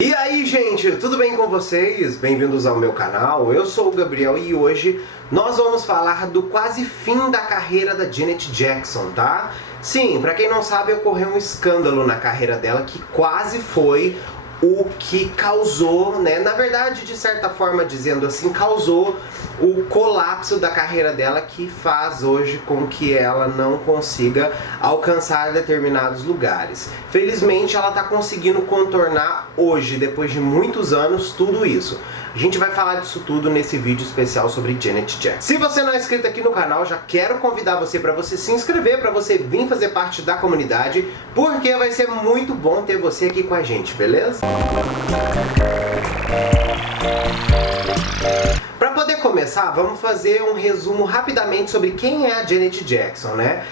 E aí, gente, tudo bem com vocês? Bem-vindos ao meu canal, eu sou o Gabriel e hoje nós vamos falar do quase fim da carreira da Janet Jackson, tá? Sim, pra quem não sabe, ocorreu um escândalo na carreira dela que quase foi o que causou, né, na verdade, de certa forma dizendo assim, causou o colapso da carreira dela, que faz hoje com que ela não consiga alcançar determinados lugares. Felizmente ela tá conseguindo contornar hoje, depois de muitos anos, tudo isso. A gente vai falar disso tudo nesse vídeo especial sobre Janet Jackson. Se você não é inscrito aqui no canal, já quero convidar você para você se inscrever, para você vir fazer parte da comunidade, porque vai ser muito bom ter você aqui com a gente, beleza? Para poder começar, vamos fazer um resumo rapidamente sobre quem é a Janet Jackson, né?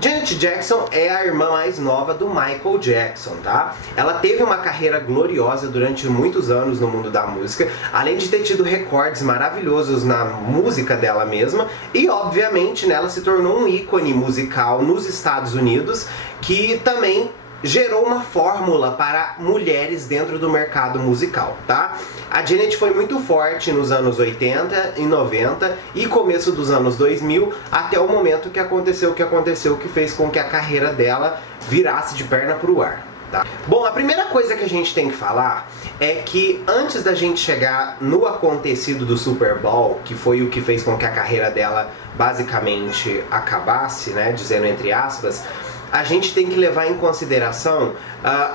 Janet Jackson é a irmã mais nova do Michael Jackson, tá? Ela teve uma carreira gloriosa durante muitos anos no mundo da música, além de ter tido recordes maravilhosos na música dela mesma, e obviamente, né, ela se tornou um ícone musical nos Estados Unidos, que também gerou uma fórmula para mulheres dentro do mercado musical, tá? A Janet foi muito forte nos anos 80 e 90 e começo dos anos 2000, até o momento que aconteceu o que aconteceu, que fez com que a carreira dela virasse de perna pro ar. Tá? Bom, a primeira coisa que a gente tem que falar é que antes da gente chegar no acontecido do Super Bowl, que foi o que fez com que a carreira dela basicamente acabasse, né, dizendo entre aspas, a gente tem que levar em consideração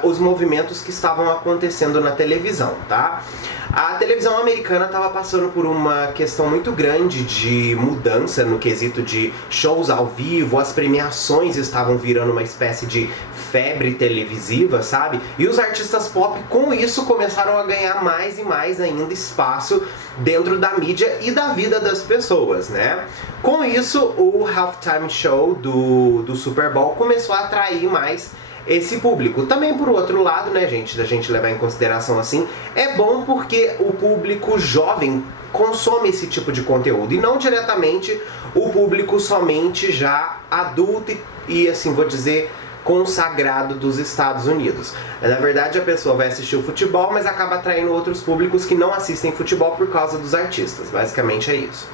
os movimentos que estavam acontecendo na televisão, tá? A televisão americana estava passando por uma questão muito grande de mudança no quesito de shows ao vivo, as premiações estavam virando uma espécie de febre televisiva, sabe? E os artistas pop com isso começaram a ganhar mais e mais ainda espaço dentro da mídia e da vida das pessoas, né? Com isso, o halftime show do Super Bowl começou a atrair mais esse público. Também por outro lado, né, gente, da gente levar em consideração assim, é bom porque o público jovem consome esse tipo de conteúdo e não diretamente o público somente já adulto e assim, vou dizer, consagrado dos Estados Unidos. Na verdade, a pessoa vai assistir o futebol, mas acaba atraindo outros públicos que não assistem futebol por causa dos artistas. Basicamente é isso.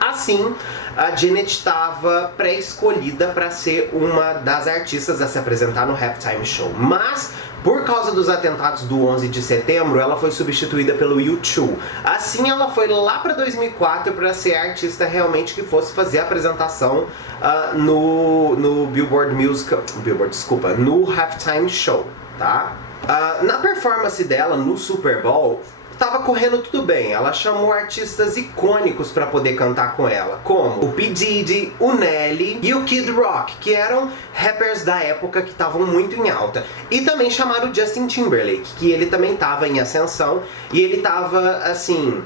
Assim, a Janet estava pré-escolhida para ser uma das artistas a se apresentar no halftime show, mas por causa dos atentados do 11 de setembro, ela foi substituída pelo U2. Assim, ela foi lá para 2004 para ser a artista realmente que fosse fazer a apresentação no Billboard Music, no halftime show, tá? Na performance dela no Super Bowl, tava correndo tudo bem, ela chamou artistas icônicos para poder cantar com ela, como o P. Diddy, o Nelly e o Kid Rock, que eram rappers da época que estavam muito em alta. E também chamaram o Justin Timberlake, que ele também tava em ascensão, e ele tava, assim,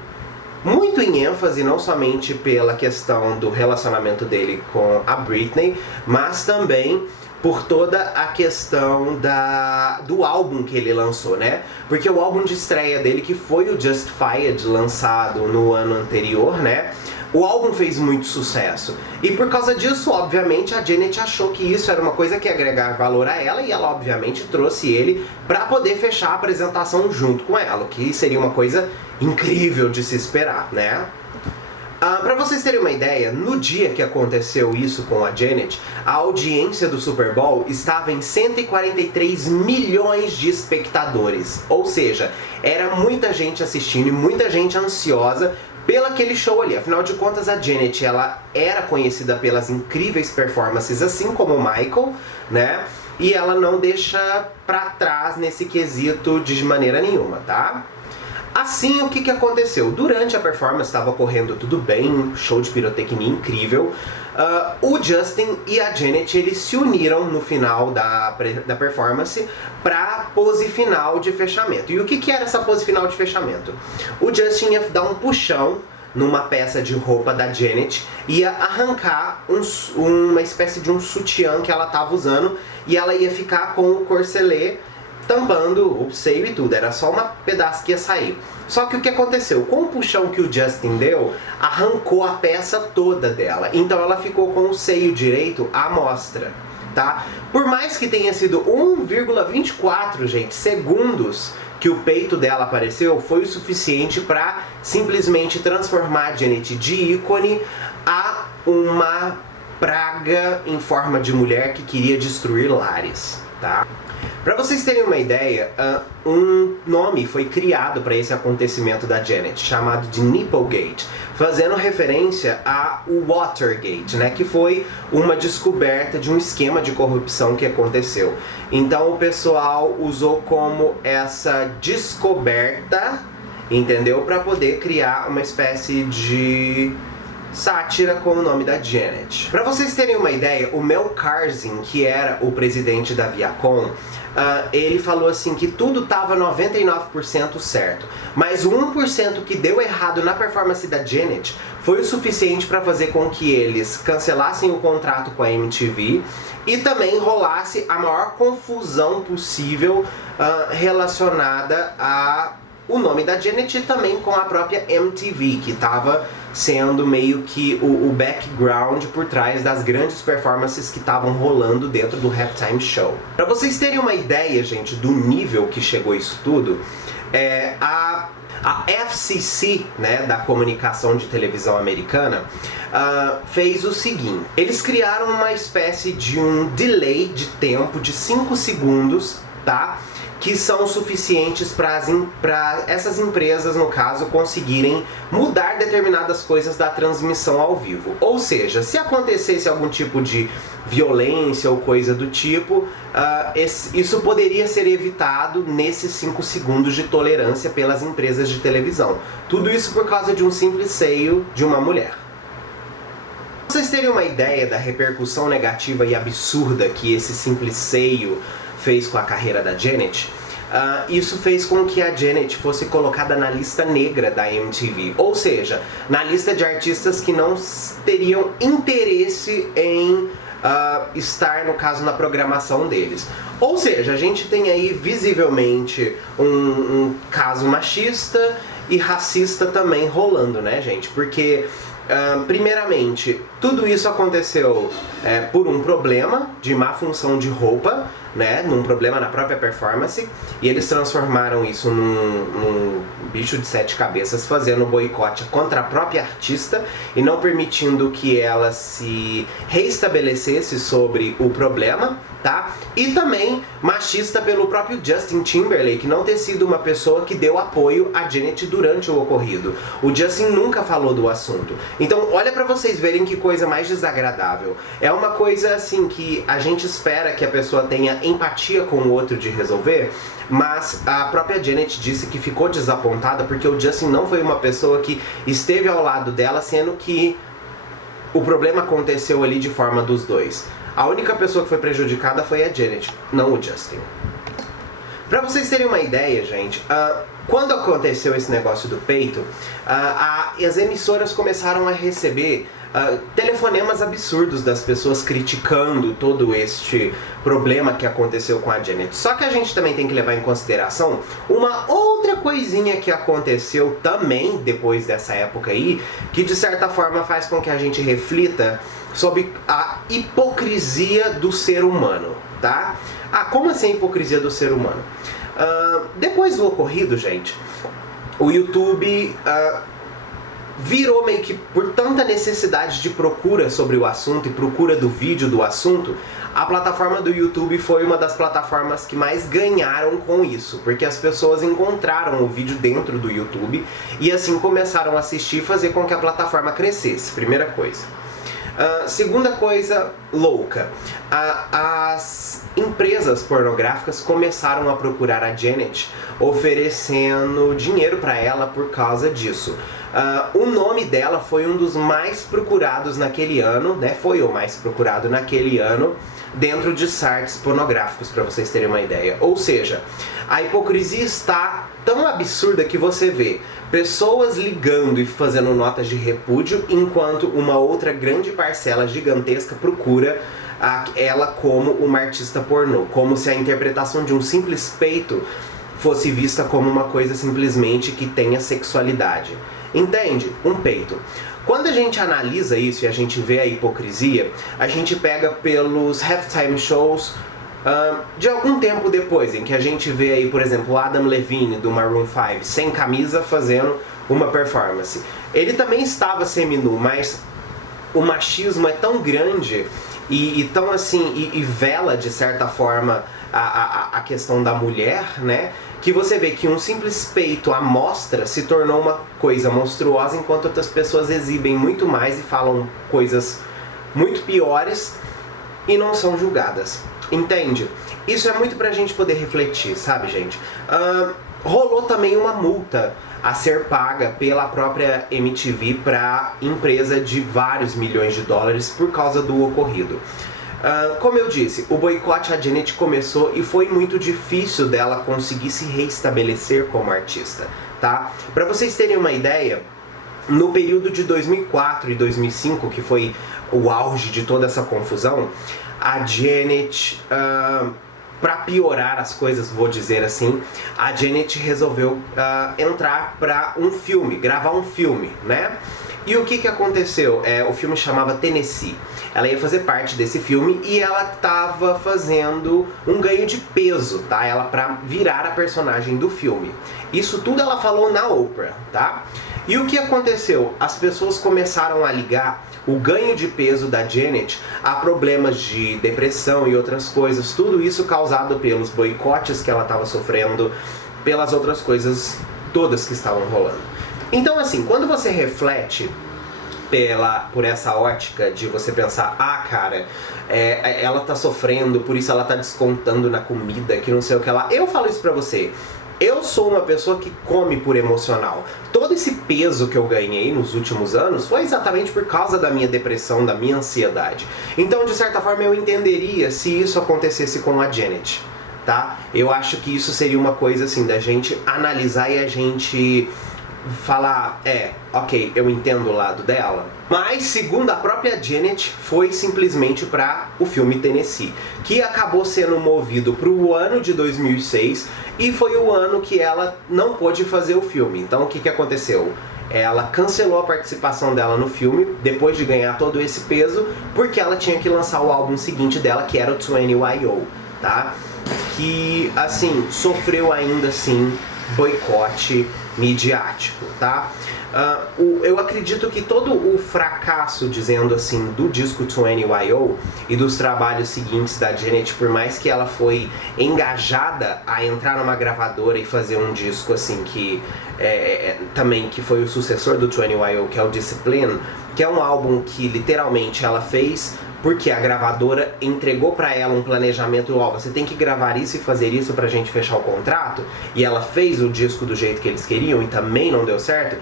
muito em ênfase, não somente pela questão do relacionamento dele com a Britney, mas também por toda a questão do álbum que ele lançou, né? Porque o álbum de estreia dele, que foi o Justified, lançado no ano anterior, né? O álbum fez muito sucesso. E por causa disso, obviamente, a Janet achou que isso era uma coisa que ia agregar valor a ela, e ela, obviamente, trouxe ele pra poder fechar a apresentação junto com ela, o que seria uma coisa incrível de se esperar, né? Pra vocês terem uma ideia, no dia que aconteceu isso com a Janet, a audiência do Super Bowl estava em 143 milhões de espectadores. Ou seja, era muita gente assistindo e muita gente ansiosa pelo aquele show ali. Afinal de contas, a Janet, ela era conhecida pelas incríveis performances, assim como o Michael, né? E ela não deixa pra trás nesse quesito de maneira nenhuma, tá? Assim, o que aconteceu? Durante a performance estava correndo tudo bem, show de pirotecnia incrível. O Justin e a Janet, eles se uniram no final da performance pra pose final de fechamento. E o que era essa pose final de fechamento? O Justin ia dar um puxão numa peça de roupa da Janet, ia arrancar uma espécie de um sutiã que ela estava usando, e ela ia ficar com o corselet tampando o seio e tudo, era só um pedaço que ia sair. Só que o que aconteceu? Com o puxão que o Justin deu, arrancou a peça toda dela, então ela ficou com o seio direito à mostra, tá? Por mais que tenha sido 1,24, gente, segundos que o peito dela apareceu foi o suficiente para simplesmente transformar a Janet de ícone a uma praga em forma de mulher que queria destruir lares, tá? Para vocês terem uma ideia, um nome foi criado para esse acontecimento da Janet, chamado de Nipplegate, fazendo referência ao Watergate, né, que foi uma descoberta de um esquema de corrupção que aconteceu. Então o pessoal usou como essa descoberta, entendeu, para poder criar uma espécie de sátira com o nome da Janet. Para vocês terem uma ideia, o Mel Karsin, que era o presidente da Viacom, ele falou assim que tudo estava 99% certo, mas o 1% que deu errado na performance da Janet foi o suficiente para fazer com que eles cancelassem o contrato com a MTV e também rolasse a maior confusão possível relacionada a o nome da Janet e também com a própria MTV, que estava sendo meio que o background por trás das grandes performances que estavam rolando dentro do halftime show. Para vocês terem uma ideia, gente, do nível que chegou isso tudo, a FCC, né, da comunicação de televisão americana, fez o seguinte: eles criaram uma espécie de um delay de tempo de 5 segundos, tá? Que são suficientes para essas empresas, no caso, conseguirem mudar determinadas coisas da transmissão ao vivo. Ou seja, se acontecesse algum tipo de violência ou coisa do tipo, isso poderia ser evitado nesses 5 segundos de tolerância pelas empresas de televisão. Tudo isso por causa de um simples seio de uma mulher. Pra vocês terem uma ideia da repercussão negativa e absurda que esse simples seio fez com a carreira da Janet, isso fez com que a Janet fosse colocada na lista negra da MTV, ou seja, na lista de artistas que não teriam interesse em estar, no caso, na programação deles. Ou seja, a gente tem aí visivelmente um caso machista e racista também rolando, né, gente? Porque primeiramente, tudo isso aconteceu por um problema de má função de roupa, né, num problema na própria performance, e eles transformaram isso num bicho de 7 cabeças, fazendo um boicote contra a própria artista e não permitindo que ela se reestabelecesse sobre o problema, tá? E também machista pelo próprio Justin Timberlake não ter sido uma pessoa que deu apoio a Janet durante o ocorrido. O Justin nunca falou do assunto. Então olha pra vocês verem que coisa mais desagradável. É uma coisa assim que a gente espera que a pessoa tenha empatia com o outro de resolver, mas a própria Janet disse que ficou desapontada porque o Justin não foi uma pessoa que esteve ao lado dela, sendo que o problema aconteceu ali de forma dos dois. A única pessoa que foi prejudicada foi a Janet, não o Justin. Pra vocês terem uma ideia, gente, quando aconteceu esse negócio do peito, as emissoras começaram a receber telefonemas absurdos das pessoas criticando todo este problema que aconteceu com a Janet. Só que a gente também tem que levar em consideração uma outra coisinha que aconteceu também depois dessa época aí, que de certa forma faz com que a gente reflita sobre a hipocrisia do ser humano, tá? Como assim a hipocrisia do ser humano? Depois do ocorrido, gente, o YouTube virou meio que, por tanta necessidade de procura sobre o assunto e procura do vídeo do assunto, a plataforma do YouTube foi uma das plataformas que mais ganharam com isso, porque as pessoas encontraram o vídeo dentro do YouTube e assim começaram a assistir e fazer com que a plataforma crescesse, primeira coisa. Segunda coisa louca, as empresas pornográficas começaram a procurar a Janet, oferecendo dinheiro para ela por causa disso. O nome dela foi um dos mais procurados naquele ano, né? Foi o mais procurado naquele ano dentro de sites pornográficos, para vocês terem uma ideia. Ou seja, a hipocrisia está tão absurda que você vê pessoas ligando e fazendo notas de repúdio, enquanto uma outra grande parcela gigantesca procura ela como uma artista pornô, como se a interpretação de um simples peito fosse vista como uma coisa simplesmente que tenha sexualidade. Entende? Um peito. Quando a gente analisa isso e a gente vê a hipocrisia, a gente pega pelos halftime shows De algum tempo depois, em que a gente vê aí, por exemplo, o Adam Levine do Maroon 5 sem camisa fazendo uma performance. Ele também estava seminu, mas o machismo é tão grande e tão assim, e vela de certa forma a questão da mulher, né? Que você vê que um simples peito à mostra se tornou uma coisa monstruosa, enquanto outras pessoas exibem muito mais e falam coisas muito piores e não são julgadas. Entende? Isso é muito pra gente poder refletir, sabe, gente? Rolou também uma multa a ser paga pela própria MTV pra empresa de vários milhões de dólares por causa do ocorrido. Como eu disse, o boicote à Janet começou e foi muito difícil dela conseguir se reestabelecer como artista, tá? Pra vocês terem uma ideia, no período de 2004 e 2005, que foi o auge de toda essa confusão, a Janet, para piorar as coisas, vou dizer assim, a Janet resolveu entrar para um filme, gravar um filme, né? E o que aconteceu? O filme chamava Tennessee. Ela ia fazer parte desse filme e ela estava fazendo um ganho de peso, tá? Ela para virar a personagem do filme. Isso tudo ela falou na Oprah, tá? E o que aconteceu? As pessoas começaram a ligar o ganho de peso da Janet a problemas de depressão e outras coisas, tudo isso causado pelos boicotes que ela estava sofrendo, pelas outras coisas todas que estavam rolando. Então assim, quando você reflete por essa ótica de você pensar, cara, ela tá sofrendo, por isso ela tá descontando na comida, que não sei o que lá, eu falo isso pra você. Eu sou uma pessoa que come por emocional. Todo esse peso que eu ganhei nos últimos anos foi exatamente por causa da minha depressão, da minha ansiedade. Então, de certa forma, eu entenderia se isso acontecesse com a Janet, tá? Eu acho que isso seria uma coisa assim, da gente analisar e a gente falar, ok, eu entendo o lado dela. Mas, segundo a própria Janet, foi simplesmente para o filme Tennessee, que acabou sendo movido para o ano de 2006 e foi o ano que ela não pôde fazer o filme. Então, o que aconteceu? Ela cancelou a participação dela no filme, depois de ganhar todo esse peso, porque ela tinha que lançar o álbum seguinte dela, que era o 20YO, tá? Que, assim, sofreu ainda assim boicote midiático, tá? Eu acredito que todo o fracasso, dizendo assim, do disco 20YO e dos trabalhos seguintes da Janet, por mais que ela foi engajada a entrar numa gravadora e fazer um disco assim que também que foi o sucessor do 20YO, que é o Discipline, que é um álbum que literalmente ela fez porque a gravadora entregou pra ela um planejamento, você tem que gravar isso e fazer isso pra gente fechar o contrato, e ela fez o disco do jeito que eles queriam e também não deu certo.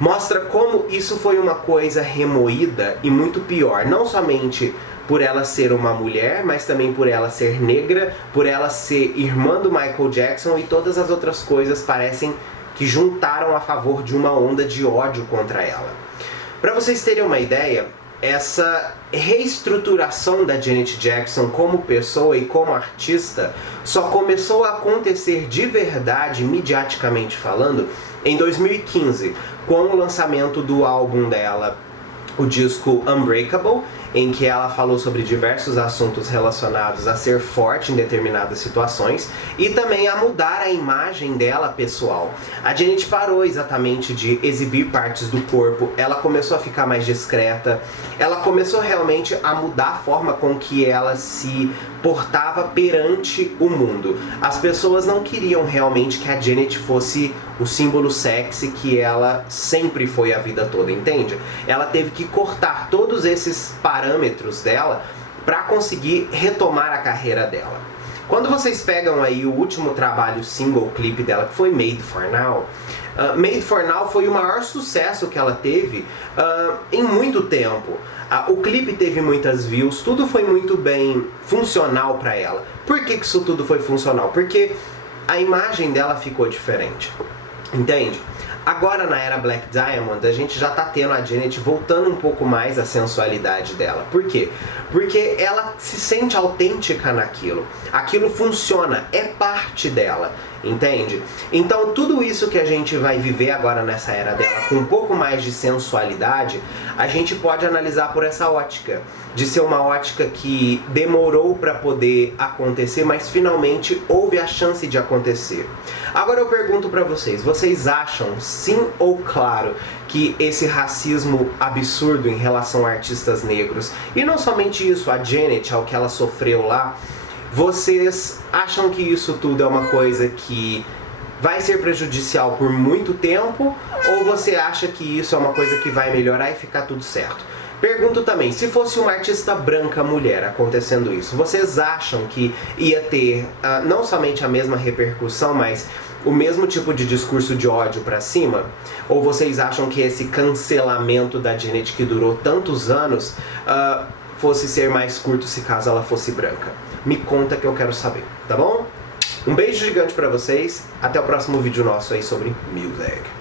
Mostra como isso foi uma coisa remoída e muito pior, não somente por ela ser uma mulher, mas também por ela ser negra, por ela ser irmã do Michael Jackson, e todas as outras coisas parecem que juntaram a favor de uma onda de ódio contra ela. Pra vocês terem uma ideia, essa reestruturação da Janet Jackson como pessoa e como artista só começou a acontecer de verdade, midiaticamente falando, em 2015, com o lançamento do álbum dela, o disco Unbreakable, em que ela falou sobre diversos assuntos relacionados a ser forte em determinadas situações e também a mudar a imagem dela pessoal. A Janet parou exatamente de exibir partes do corpo, ela começou a ficar mais discreta, ela começou realmente a mudar a forma com que ela se portava perante o mundo. As pessoas não queriam realmente que a Janet fosse o símbolo sexy que ela sempre foi a vida toda, entende? Ela teve que cortar todos esses parâmetros dela para conseguir retomar a carreira dela. Quando vocês pegam aí o último trabalho single clip dela, que foi Made for Now, Made for Now foi o maior sucesso que ela teve em muito tempo. O clipe teve muitas views, tudo foi muito bem funcional para ela. Por que isso tudo foi funcional? Porque a imagem dela ficou diferente, entende? Agora na era Black Diamond a gente já tá tendo a Janet voltando um pouco mais à sensualidade dela. Por quê? Porque ela se sente autêntica naquilo. Aquilo funciona, é parte dela. entende? Então tudo isso que a gente vai viver agora nessa era dela com um pouco mais de sensualidade, a gente pode analisar por essa ótica, de ser uma ótica que demorou para poder acontecer, mas finalmente houve a chance de acontecer. Agora eu pergunto para vocês, vocês acham, sim ou claro, que esse racismo absurdo em relação a artistas negros, e não somente isso, a Janet, ao que ela sofreu lá, vocês acham que isso tudo é uma coisa que vai ser prejudicial por muito tempo, ou você acha que isso é uma coisa que vai melhorar e ficar tudo certo? Pergunto também, se fosse uma artista branca mulher acontecendo isso, vocês acham que ia ter não somente a mesma repercussão, mas o mesmo tipo de discurso de ódio pra cima? Ou vocês acham que esse cancelamento da Janet, que durou tantos anos, fosse ser mais curto se caso ela fosse branca? Me conta que eu quero saber, tá bom? Um beijo gigante pra vocês, até o próximo vídeo nosso aí sobre music.